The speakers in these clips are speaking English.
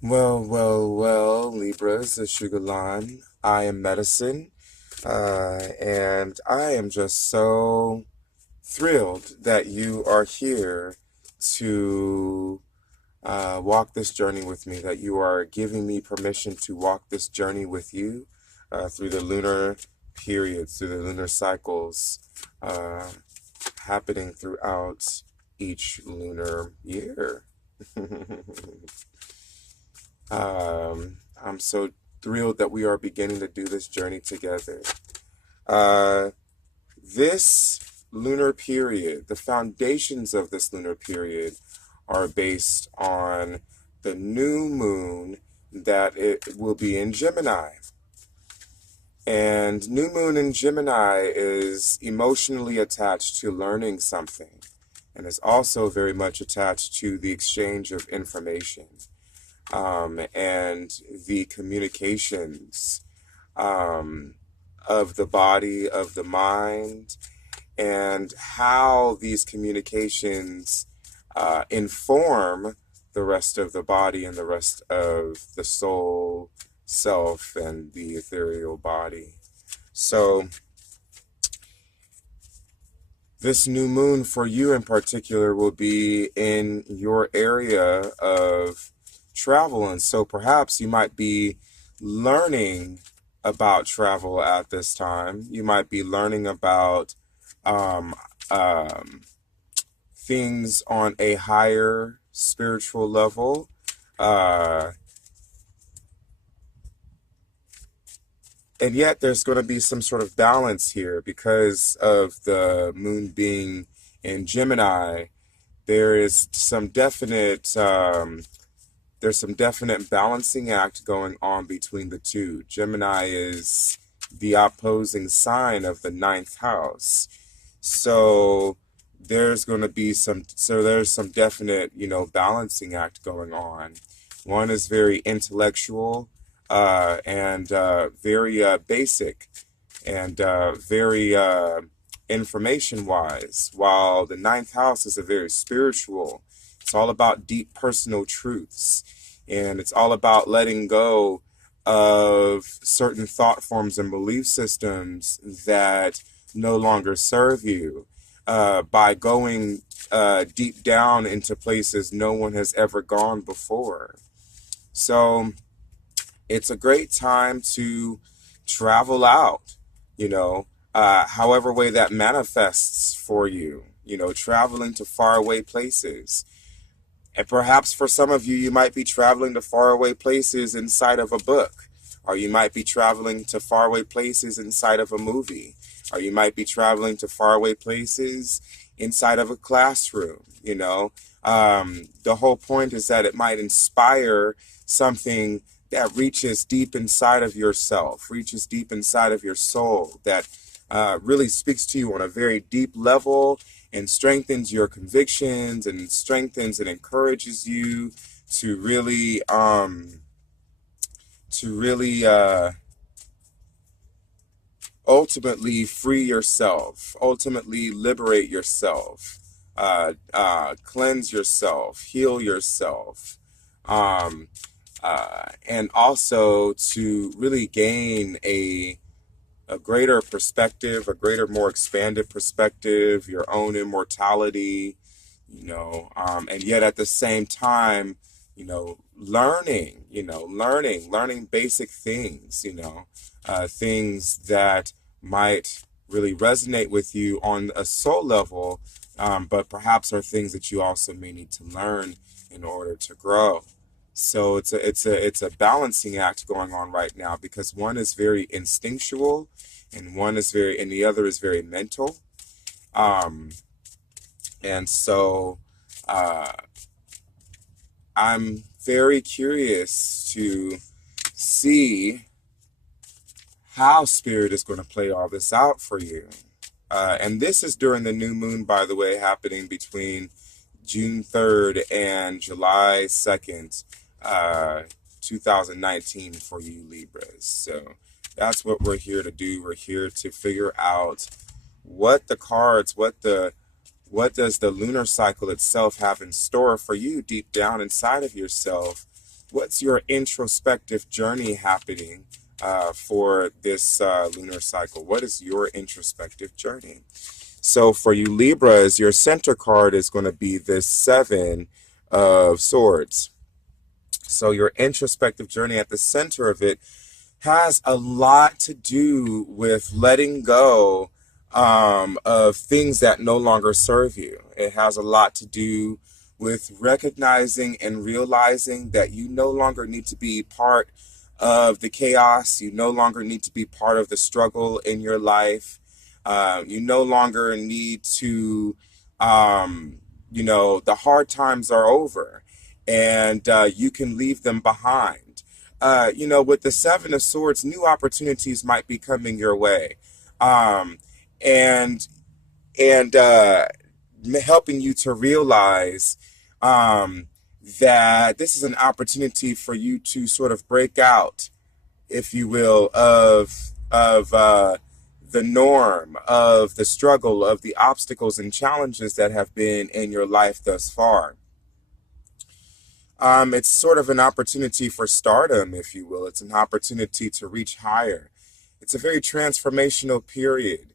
Well, Libras, the Sugar Line. I am medicine, and I am just so thrilled that you are here to walk this journey with me, that you are giving me permission to walk this journey with you through the lunar periods, through the lunar cycles uh, happening throughout each lunar year. I'm so thrilled that we are beginning to do this journey together. Uh, this lunar period, the foundations of this lunar period are based on the new moon that it will be in Gemini. And new moon in Gemini is emotionally attached to learning something and is also very much attached to the exchange of information and the communications um, of the body, of the mind, and how these communications inform the rest of the body and the rest of the soul, self, and the ethereal body. So, this new moon for you in particular will be in your area of travel. And so perhaps you might be learning about travel at this time. You might be learning about um, um, things on a higher spiritual level. Uh, and yet there's going to be some sort of balance here because of the moon being in Gemini. There is some definite there's some definite balancing act going on between the two. Gemini is the opposing sign of the ninth house. So there's some definite, balancing act going on. One is very intellectual and very basic and very information wise, while the ninth house is a very spiritual. It's all about deep personal truths, and it's all about letting go of certain thought forms and belief systems that no longer serve you by going deep down into places no one has ever gone before. So it's a great time to travel out, however way that manifests for you, traveling to faraway places. And perhaps for some of you, you might be traveling to faraway places inside of a book, or you might be traveling to faraway places inside of a movie, or you might be traveling to faraway places inside of a classroom. The whole point is that it might inspire something that reaches deep inside of yourself, reaches deep inside of your soul, that really speaks to you on a very deep level and strengthens your convictions and strengthens and encourages you to really ultimately free yourself, ultimately liberate yourself, cleanse yourself, heal yourself, um, and also to really gain a greater perspective, a greater, more expanded perspective, your own immortality, and yet at the same time, learning basic things, things that might really resonate with you on a soul level, but perhaps are things that you also may need to learn in order to grow. So it's a balancing act going on right now because one is very instinctual and the other is very mental. Um, and so uh, I'm very curious to see how spirit is going to play all this out for you. And this is during the new moon, by the way, happening between June 3rd and July 2nd, uh, 2019 for you Libras. So that's what we're here to do. We're here to figure out what the cards, What does the lunar cycle itself have in store for you deep down inside of yourself? What's your introspective journey happening for this lunar cycle? What is your introspective journey? So for you Libras, your center card is going to be this Seven of Swords. So your introspective journey at the center of it has a lot to do with letting go of things that no longer serve you. It has a lot to do with recognizing and realizing that you no longer need to be part of the chaos. You no longer need to be part of the struggle in your life. You no longer need to, the hard times are over and you can leave them behind. With the Seven of Swords, new opportunities might be coming your way. Um, and and helping you to realize that this is an opportunity for you to sort of break out, if you will, of the norm, of the struggle, of the obstacles and challenges that have been in your life thus far. It's sort of an opportunity for stardom, if you will. It's an opportunity to reach higher. It's a very transformational period.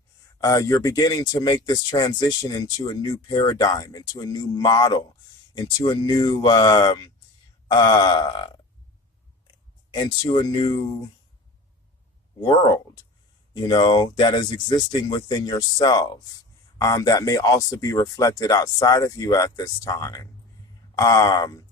You're beginning to make this transition into a new paradigm, into a new model, into a new uh, into a new world, that is existing within yourself. That may also be reflected outside of you at this time. Um,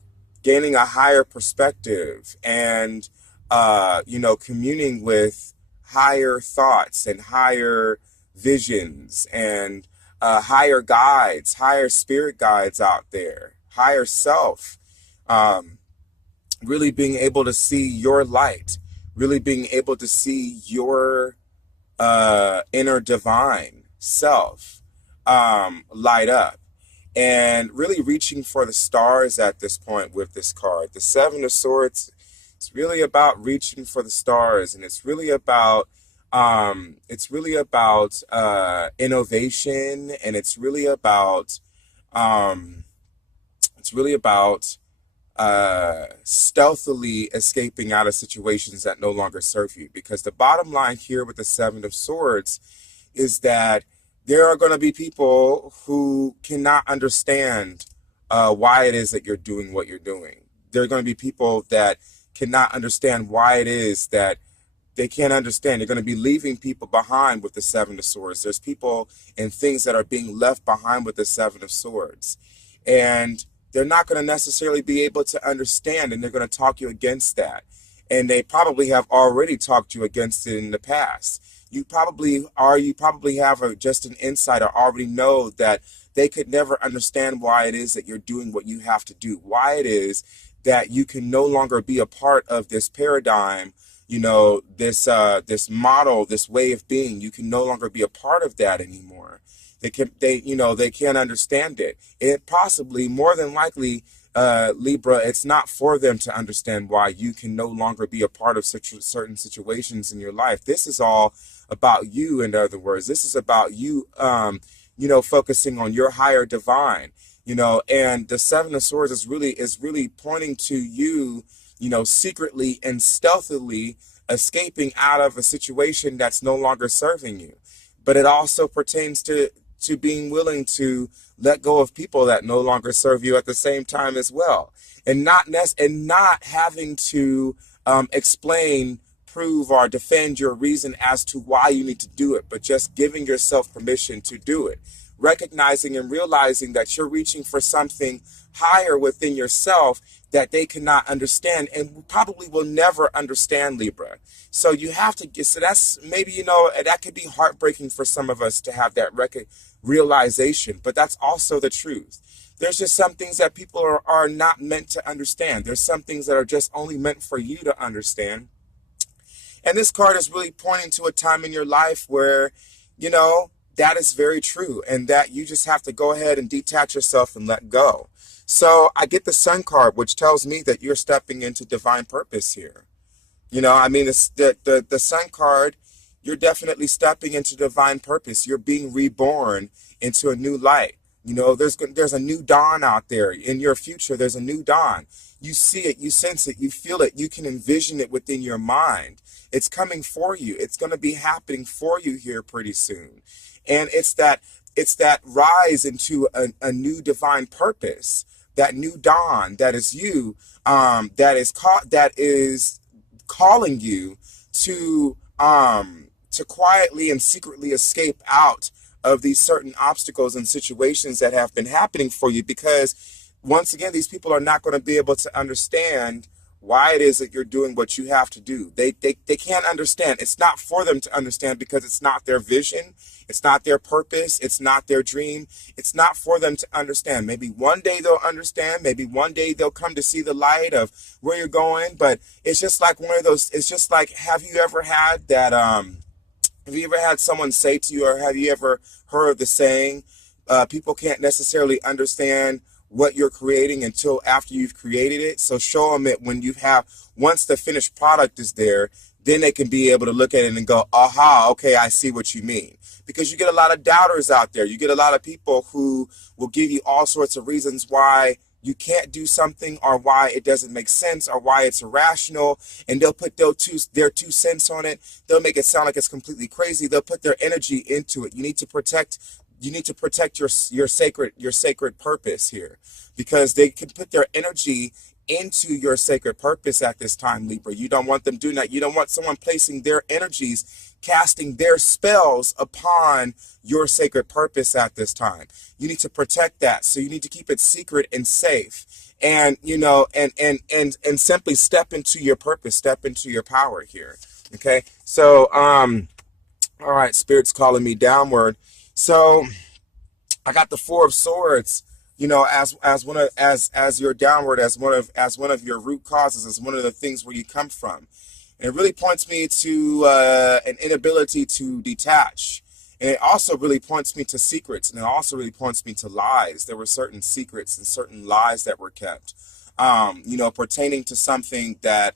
Gaining a higher perspective and communing with higher thoughts and higher visions and higher guides, higher spirit guides out there, higher self. um, really being able to see your light, really being able to see your inner divine self light up, and really reaching for the stars at this point with this card. The Seven of Swords, it's really about reaching for the stars, and it's really about innovation, and um, it's really about stealthily escaping out of situations that no longer serve you. Because the bottom line here with the Seven of Swords is that there are going to be people who cannot understand why it is that you're doing what you're doing. There are going to be people that cannot understand why it is that they can't understand. You're going to be leaving people behind with the Seven of Swords. There's people and things that are being left behind with the Seven of Swords. And they're not going to necessarily be able to understand, and they're going to talk you against that. And they probably have already talked you against it in the past. You probably have just an insight or already know that they could never understand why it is that you're doing what you have to do, why it is that you can no longer be a part of this paradigm, this model, this way of being. You can no longer be a part of that anymore. They can't understand it. It possibly, more than likely, Libra, it's not for them to understand why you can no longer be a part of such certain situations in your life. This is all about you. In other words, this is about you, focusing on your higher divine, and the Seven of Swords is really pointing to you, secretly and stealthily escaping out of a situation that's no longer serving you. But it also pertains to being willing to let go of people that no longer serve you at the same time as well, and not having to explain, prove, or defend your reason as to why you need to do it, but just giving yourself permission to do it, recognizing and realizing that you're reaching for something higher within yourself that they cannot understand and probably will never understand, Libra. So you have to get, so that's maybe, that could be heartbreaking for some of us to have that realization, but that's also the truth. There's just some things that people are not meant to understand. There's some things that are just only meant for you to understand. And this card is really pointing to a time in your life where, that is very true, and that you just have to go ahead and detach yourself and let go. So I get the Sun card, which tells me that you're stepping into divine purpose here. The Sun card, you're definitely stepping into divine purpose. You're being reborn into a new light. You know, there's a new dawn out there in your future. There's a new dawn. You see it, you sense it, you feel it, you can envision it within your mind. It's coming for you. It's going to be happening for you here pretty soon. And it's that rise into a new divine purpose, that new dawn that is you, that is calling you to quietly and secretly escape out of these certain obstacles and situations that have been happening for you, because once again, these people are not going to be able to understand why it is that you're doing what you have to do. They can't understand. It's not for them to understand, because it's not their vision. It's not their purpose. It's not their dream. It's not for them to understand. Maybe one day they'll understand. Maybe one day they'll come to see the light of where you're going. But it's just like one of those, it's just like, have you ever had that, have you ever had someone say to you, or have you ever heard the saying, people can't necessarily understand what you're creating until after you've created it? So show them it when you have, once the finished product is there, then they can be able to look at it and go, aha, okay, I see what you mean. Because you get a lot of doubters out there. You get a lot of people who will give you all sorts of reasons why you can't do something, or why it doesn't make sense, or why it's irrational, and they'll put their 2 cents on it. They'll make it sound like it's completely crazy. They'll put their energy into it. You need to protect your sacred purpose here, because they can put their energy into your sacred purpose at this time, Libra. You don't want them doing that. You don't want someone placing their energies, casting their spells upon your sacred purpose at this time. You need to protect that. So you need to keep it secret and safe. And, you know, and simply step into your purpose, step into your power here. Okay. So, all right, Spirit's calling me downward. So I got the Four of Swords, you know, as your downward, as one of your root causes, as one of the things where you come from. And it really points me to an inability to detach. And it also really points me to secrets, and it also really points me to lies. There were certain secrets and certain lies that were kept, you know, pertaining to something that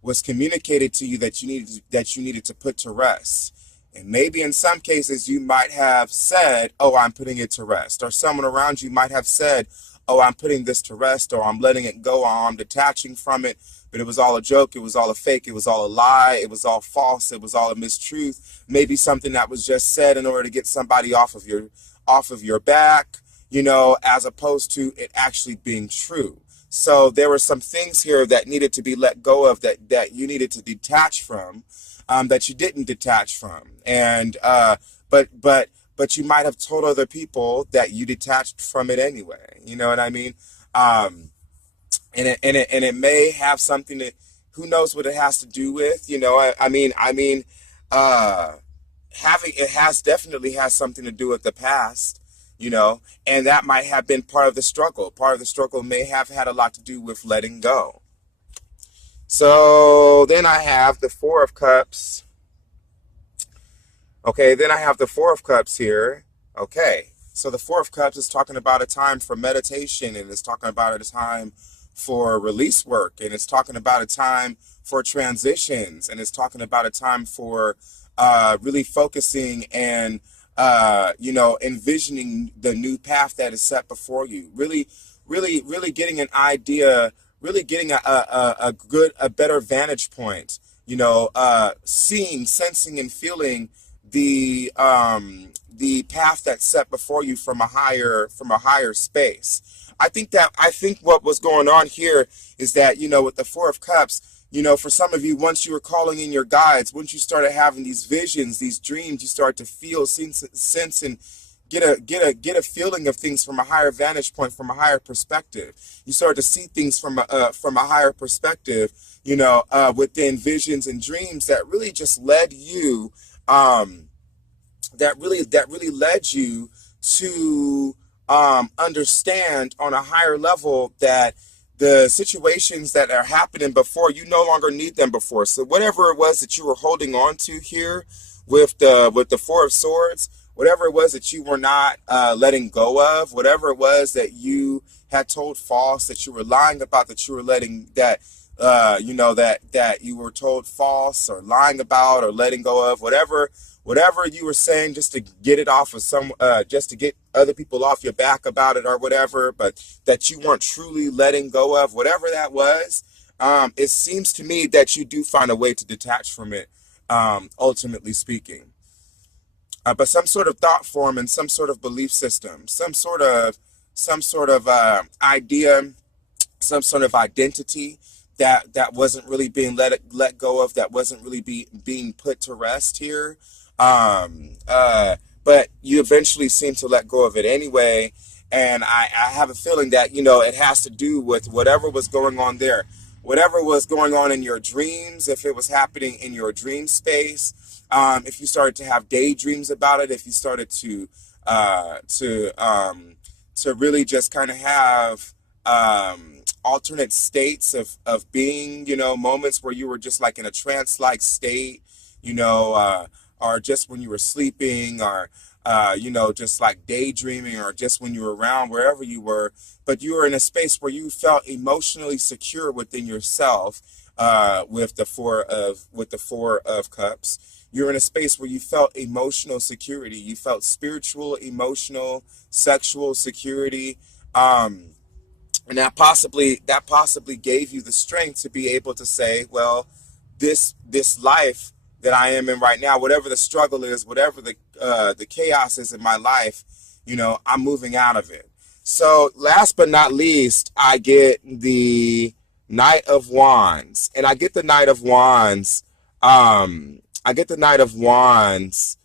was communicated to you that you needed to put to rest. And maybe in some cases you might have said, oh, I'm putting it to rest. Or someone around you might have said, oh, I'm putting this to rest, or I'm letting it go, or I'm detaching from it. But it was all a joke. It was all a fake. It was all a lie. It was all false. It was all a mistruth. Maybe something that was just said in order to get somebody off of your back, you know, as opposed to it actually being true. So there were some things here that needed to be let go of, that you needed to detach from, that you didn't detach from. And but you might have told other people that you detached from it anyway. You know what I mean? And it may have something that, who knows what it has to do with, you know. Definitely has something to do with the past, you know, and that might have been part of the struggle. Part of the struggle may have had a lot to do with letting go. So then I have the Four of Cups. Okay, then I have the Four of Cups here. Okay, so the Four of Cups is talking about a time for meditation, and it's talking about a time for release work, and it's talking about a time for transitions, and it's talking about a time for really focusing and you know, envisioning the new path that is set before you. Really getting an idea, really getting a better vantage point, you know, seeing, sensing, and feeling the path that's set before you from a higher space. I think what was going on here is that, you know, with the Four of Cups, you know, for some of you, once you were calling in your guides, once you started having these visions, these dreams, you start to feel, sense, and get a feeling of things from a higher vantage point, from a higher perspective. You start to see things from a higher perspective, you know, within visions and dreams that really just led you, that really led you to understand on a higher level that the situations that are happening before, you no longer need them before. So whatever it was that you were holding on to here with the Four of Swords, whatever it was that you were not letting go of, whatever it was that you had told false, that you were lying about, that you were letting that you know, that you were told false or lying about or letting go of, whatever whatever you were saying just to get it off of just to get other people off your back about it or whatever, but that you weren't truly letting go of, whatever that was. It seems to me that you do find a way to detach from it, ultimately speaking. But some sort of thought form and some sort of belief system, some sort of idea, some sort of identity that wasn't really being let go of, that wasn't really being put to rest here. But you eventually seem to let go of it anyway. And I have a feeling that, it has to do with whatever was going on there, whatever was going on in your dreams, if it was happening in your dream space, if you started to have daydreams about it, if you started to really just kind of have alternate states of being, moments where you were just like in a trance-like state, or just when you were sleeping, or just like daydreaming, or just when you were around wherever you were, but you were in a space where you felt emotionally secure within yourself, with the Four of Cups. You're in a space where you felt emotional security. You felt spiritual, emotional, sexual security. And that possibly gave you the strength to be able to say, well, this life that I am in right now, whatever the struggle is, whatever the chaos is in my life, I'm moving out of it. So last but not least, I get the Knight of Wands, and I get the Knight of Wands. I get the Knight of Wands.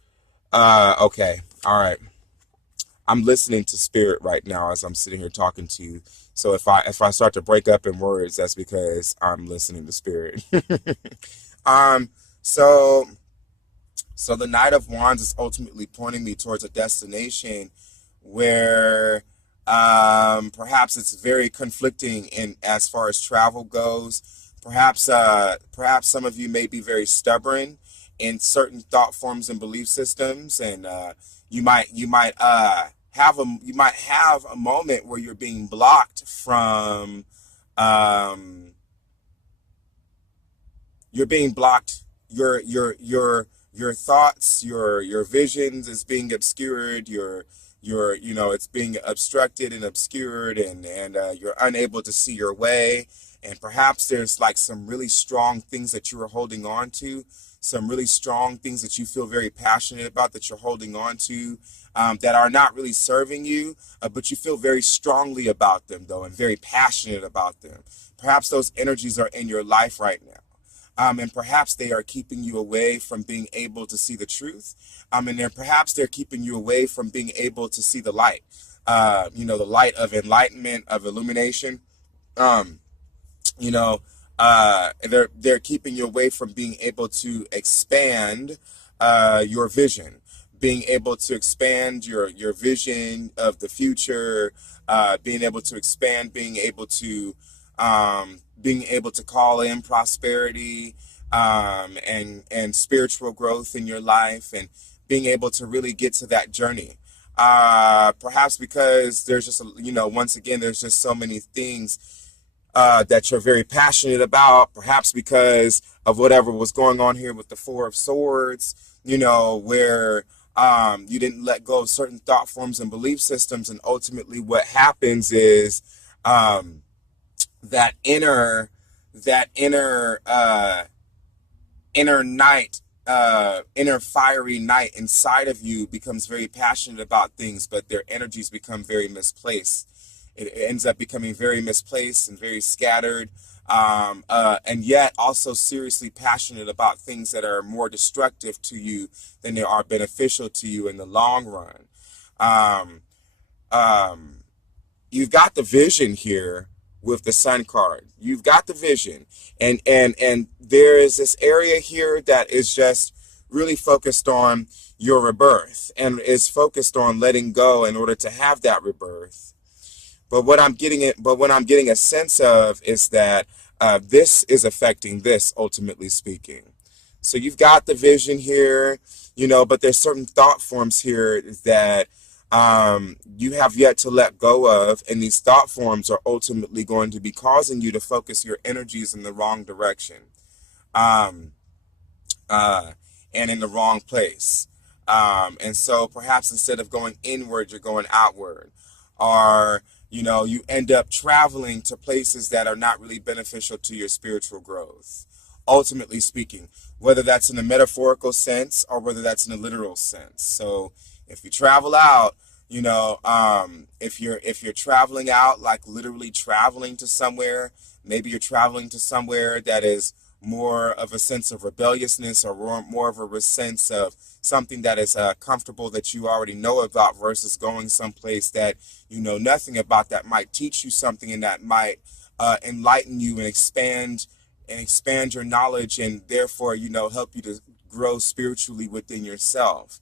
Okay, all right. I'm listening to spirit right now as I'm sitting here talking to you. So if I start to break up in words, that's because I'm listening to spirit. um, so so the Knight of Wands is ultimately pointing me towards a destination where perhaps it's very conflicting in as far as travel goes. Perhaps some of you may be very stubborn in certain thought forms and belief systems, and you might have a moment where you're being blocked from um, you're being blocked. Your thoughts, your visions is being obscured. It's being obstructed and obscured, and you're unable to see your way. And perhaps there's like some really strong things that you are holding on to, some really strong things that you feel very passionate about that you're holding on to, that are not really serving you, but you feel very strongly about them though, and very passionate about them. Perhaps those energies are in your life right now. And perhaps they are keeping you away from being able to see the truth. And perhaps they're keeping you away from being able to see the light. The light of enlightenment, of illumination. Um, you know, they're keeping you away from being able to expand your vision, being able to expand your vision of the future, being able to expand, being able to call in prosperity, and spiritual growth in your life, and being able to really get to that journey. Perhaps because there's just, once again, there's just so many things that you're very passionate about, perhaps because of whatever was going on here with the Four of Swords, where you didn't let go of certain thought forms and belief systems. And ultimately what happens is that inner knight, inner fiery knight inside of you becomes very passionate about things, but their energies become very misplaced. It ends up becoming very misplaced and very scattered, and yet also seriously passionate about things that are more destructive to you than they are beneficial to you in the long run. Um, um, you've got the vision here with the Sun card. You've got the vision, and there is this area here that is just really focused on your rebirth and is focused on letting go in order to have that rebirth. But what I'm getting a sense of is that this is affecting this, ultimately speaking. So you've got the vision here, but there's certain thought forms here that you have yet to let go of, and these thought forms are ultimately going to be causing you to focus your energies in the wrong direction, um, and in the wrong place. And so perhaps instead of going inward, you're going outward. Or, you end up traveling to places that are not really beneficial to your spiritual growth, ultimately speaking, whether that's in a metaphorical sense or whether that's in a literal sense. So if you travel out, if you're traveling out, like literally traveling to somewhere, maybe you're traveling to somewhere that is more of a sense of rebelliousness, or more of a sense of something that is comfortable, that you already know about, versus going someplace that you know nothing about, that might teach you something, and that might enlighten you and expand your knowledge, and therefore help you to grow spiritually within yourself.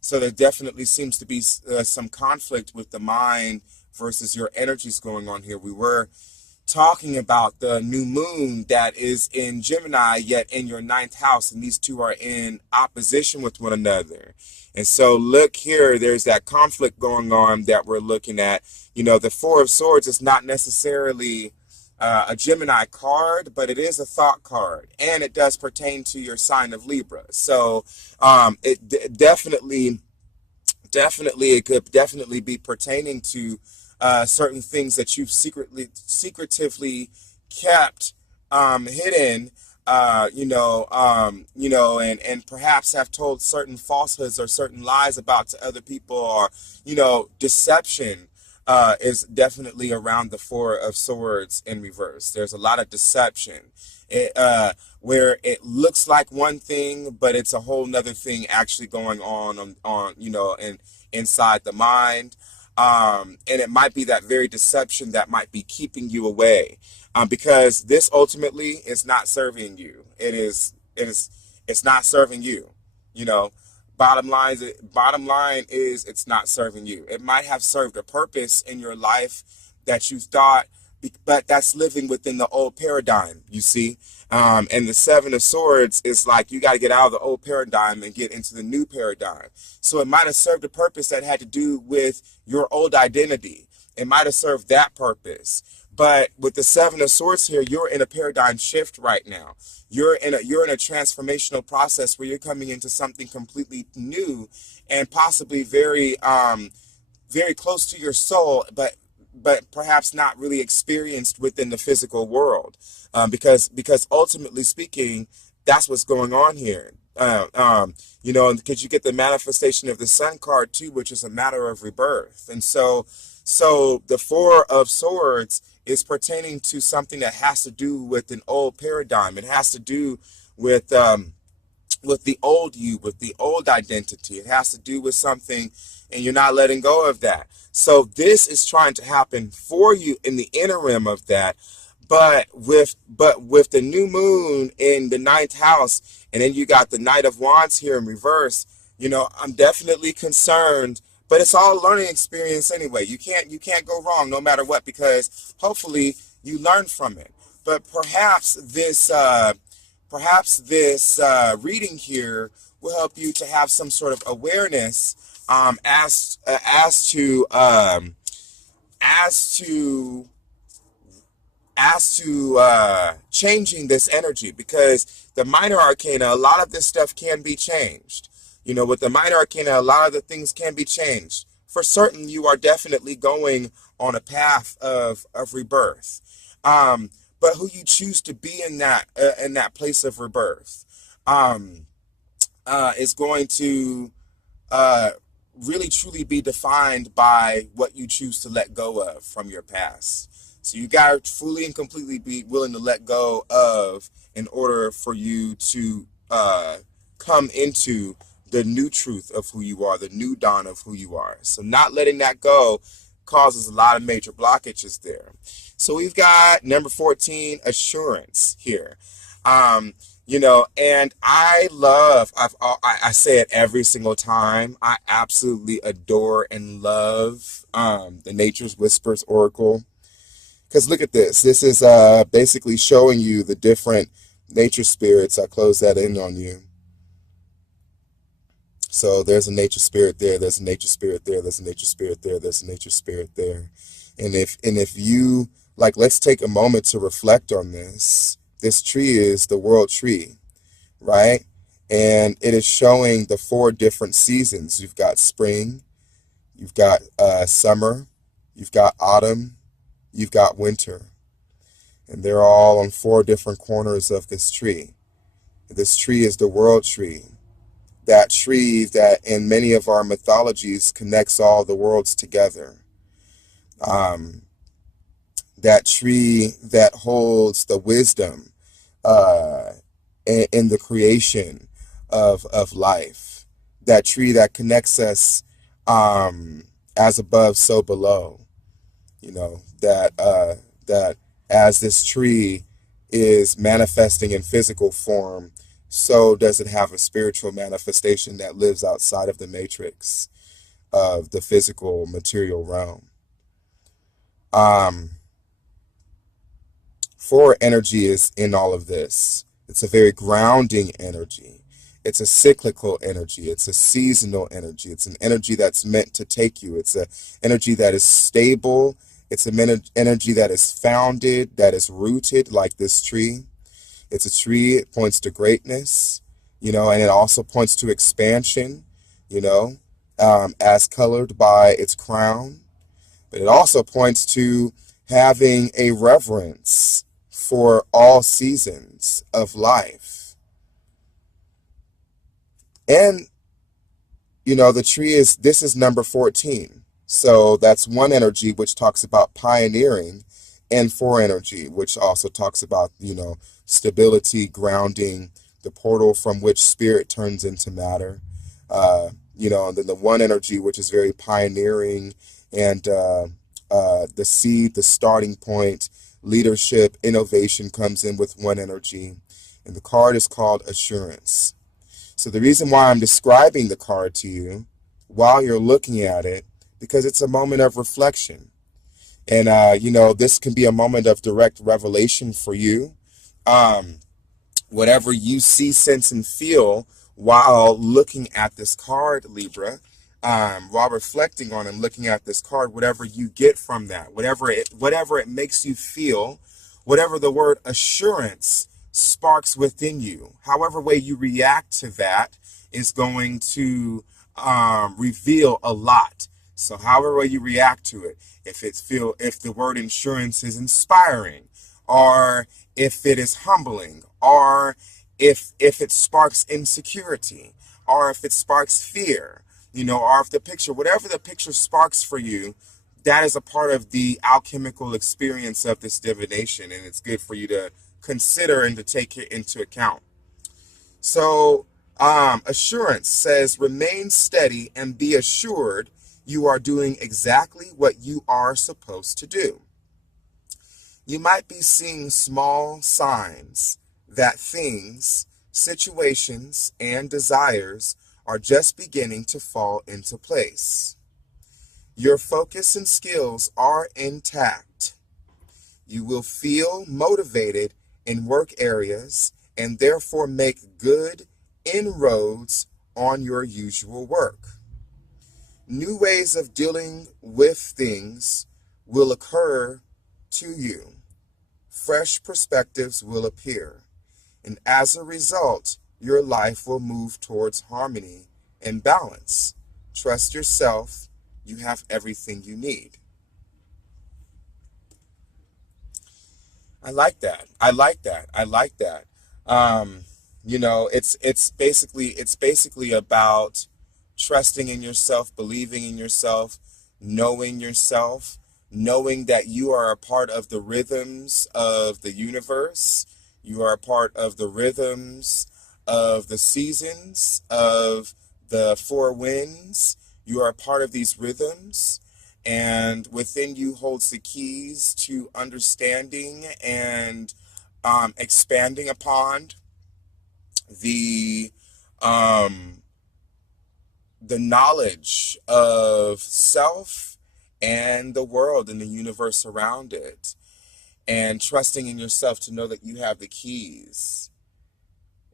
So there definitely seems to be some conflict with the mind versus your energies going on here. We were talking about the new moon that is in Gemini, yet in your ninth house, and these two are in opposition with one another. And so look here, there's that conflict going on that we're looking at. The Four of Swords is not necessarily a Gemini card, but it is a thought card, and it does pertain to your sign of Libra. So it could definitely be pertaining to certain things that you've secretively kept hidden, and perhaps have told certain falsehoods or certain lies about to other people, or deception is definitely around the Four of Swords in reverse. There's a lot of deception. Where it looks like one thing, but it's a whole nother thing actually going on and inside the mind. And it might be that very deception that might be keeping you away, because this ultimately is not serving you. It's not serving you. You know, bottom line is it's not serving you. It might have served a purpose in your life that you thought, but that's living within the old paradigm, you see. And the Seven of Swords is like, you got to get out of the old paradigm and get into the new paradigm. So it might have served a purpose that had to do with your old identity. It might have served that purpose. But with the Seven of Swords here, you're in a paradigm shift right now. You're in a transformational process where you're coming into something completely new, and possibly very very close to your soul, but perhaps not really experienced within the physical world, because ultimately speaking, that's what's going on here. Because you get the manifestation of the Sun card too, which is a matter of rebirth. And so the Four of Swords is pertaining to something that has to do with an old paradigm. It has to do with the old you, with the old identity. It has to do with something, and you're not letting go of that. So this is trying to happen for you in the interim of that. But with the new moon in the ninth house, and then you got the Knight of Wands here in reverse, I'm definitely concerned. But it's all a learning experience anyway. You can't go wrong no matter what, because hopefully you learn from it. But perhaps this reading here will help you to have some sort of awareness as to changing this energy, because the minor arcana, a lot of this stuff can be changed. With the minor arcana, a lot of the things can be changed. For certain, you are definitely going on a path of rebirth. But who you choose to be in that place of rebirth is going to really truly be defined by what you choose to let go of from your past. So you got to fully and completely be willing to let go of in order for you to come into the new truth of who you are, the new dawn of who you are. So not letting that go causes a lot of major blockages there. So we've got number 14, assurance here. And I say it every single time, I absolutely adore and love the Nature's Whispers Oracle. Because look at this. This is basically showing you the different nature spirits. I close that in on you. So there's a nature spirit there, there's a nature spirit there, there's a nature spirit there, there's a nature spirit there. And if you, let's take a moment to reflect on this. This tree is the world tree, right? And it is showing the four different seasons. You've got spring, you've got summer, you've got autumn, you've got winter. And they're all on four different corners of this tree. This tree is the world tree. That tree that in many of our mythologies connects all the worlds together. Um, that tree that holds the wisdom uh, in the creation of life. That tree that connects us um, as above, so below. That as this tree is manifesting in physical form, so does it have a spiritual manifestation that lives outside of the matrix of the physical material realm. Um, For energy is in all of this. It's a very grounding energy. It's a cyclical energy. It's a seasonal energy. It's an energy that's meant to take you. It's an energy that is stable. It's an energy that is founded, that is rooted like this tree. It's a tree. It points to greatness, and it also points to expansion, as colored by its crown. But it also points to having a reverence for all seasons of life. And, the tree this is number 14. So that's one energy which talks about pioneering, and four energy, which also talks about, stability, grounding, the portal from which spirit turns into matter. And then the one energy, which is very pioneering and the seed, the starting point, leadership, innovation comes in with one energy. And the card is called Assurance. So the reason why I'm describing the card to you while you're looking at it, because it's a moment of reflection. And, this can be a moment of direct revelation for you. Um, Whatever you see, sense, and feel while looking at this card, Libra, while reflecting on and looking at this card, whatever you get from that, whatever it makes you feel, whatever the word assurance sparks within you, however way you react to that is going to reveal a lot. So however way you react to it, if the word insurance is inspiring, or if it is humbling, or if it sparks insecurity, or if it sparks fear, or if whatever the picture sparks for you, that is a part of the alchemical experience of this divination, and it's good for you to consider and to take it into account. So, assurance says, remain steady and be assured you are doing exactly what you are supposed to do. You might be seeing small signs that things, situations, and desires are just beginning to fall into place. Your focus and skills are intact. You will feel motivated in work areas and therefore make good inroads on your usual work. New ways of dealing with things will occur to you. Fresh perspectives will appear, and as a result, your life will move towards harmony and balance. Trust yourself. You have everything you need. I like that. I like that. I like that. Um, it's basically about trusting in yourself, believing in yourself, knowing that you are a part of the rhythms of the universe. You are a part of the rhythms of the seasons, of the four winds. You are a part of these rhythms, and within you holds the keys to understanding and expanding upon the um, the knowledge of self and the world and the universe around it, and trusting in yourself to know that you have the keys,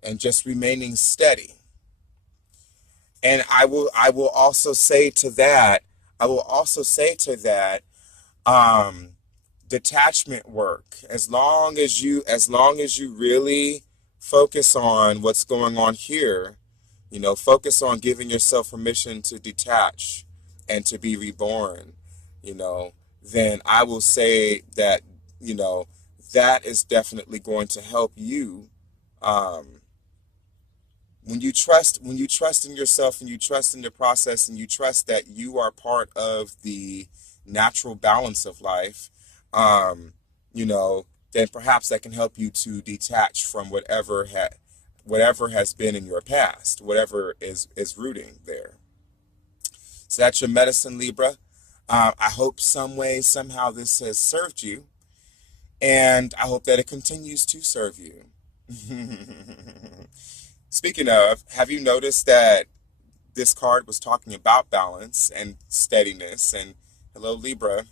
and just remaining steady. And I will also say to that, I will also say to that, detachment work. As long as you really focus on what's going on here, focus on giving yourself permission to detach and to be reborn, you know, then I will say that, you know, that is definitely going to help you. Um, when you trust in yourself and you trust in the process and you trust that you are part of the natural balance of life, um, then perhaps that can help you to detach from whatever has been in your past, whatever is rooting there. So that's your medicine, Libra. I hope some way, somehow this has served you, and I hope that it continues to serve you. Speaking of, have you noticed that this card was talking about balance and steadiness? And hello, Libra.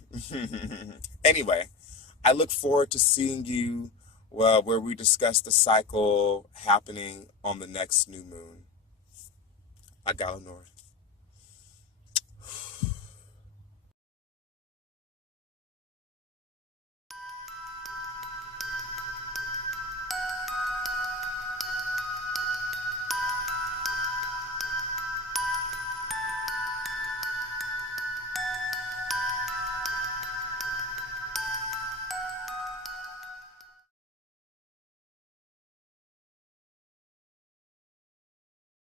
Anyway, I look forward to seeing you, well, where we discuss the cycle happening on the next new moon. Agalanor.